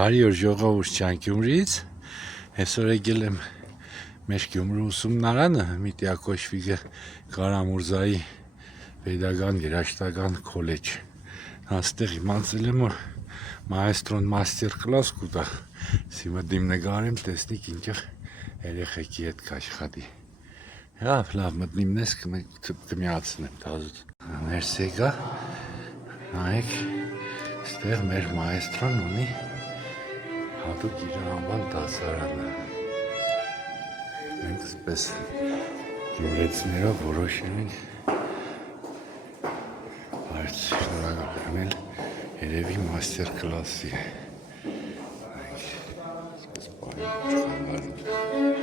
Բարի օր ժողովուրդ ջան Գյումրիից, այսօր եկել եմ մեր Գյումրու ուսումնարանը, Միտիակոշվիգը Կարամուրզայի պետական երաժշտական քոլեջ։ Այստեղ իմացել եմ, որ մայստրոն մաստեր կլաս կուտա, հիմա դիմ նկարեմ, տեսնիք ինչեղ երեխեքի հետ կաշխատի։ Լավ, մտնիմ նես կմիացնեմ տազուտ։ Ներսեգա, նայեք, այստեղ մեր մայստրոն ունի հատուկ իր անվան դասարանը։ Մենք սպես գյումրեցիներով որոշել ենք այդ շնորհակալ երևի մաստեր կլասի։ Սպես պարին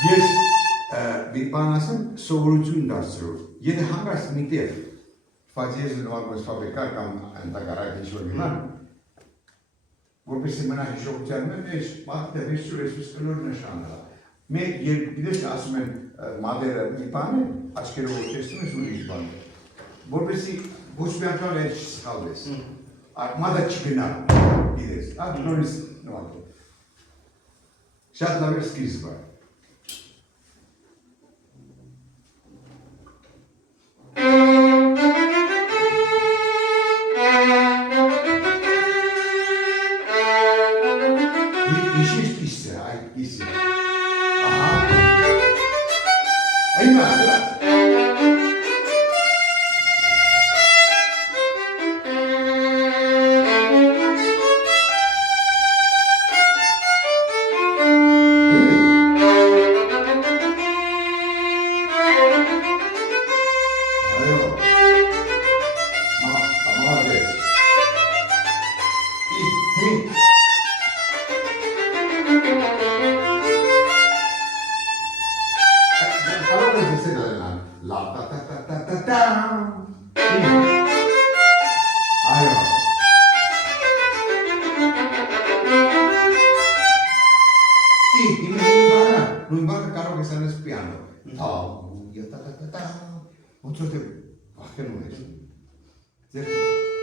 Ես մի բան ասեմ, սովորություն դարձրու, եթե հանգարց միտեղ, բայց ես նվագոս ֆաբրիկա կամ ընդագարակ ինչ-որ նման, որպես մնա հիշողության մեմ, ես բաղթը վերսուր ես կլոր նշանելա։ Մեկ երբ գիտես ասում են մադերը մի բան է, աչկերով որ տեսնում ես ուրիշ բան է, որպեսի ոչ մի անգամ էլ չսխալվես, մադը չգնա, գիտես, նորից նվագով։ Շատ լավ էր սկիզբը։ Նույն բանը կարող ես անես պիանո, ոնց որ թե վախենում ես, ձեր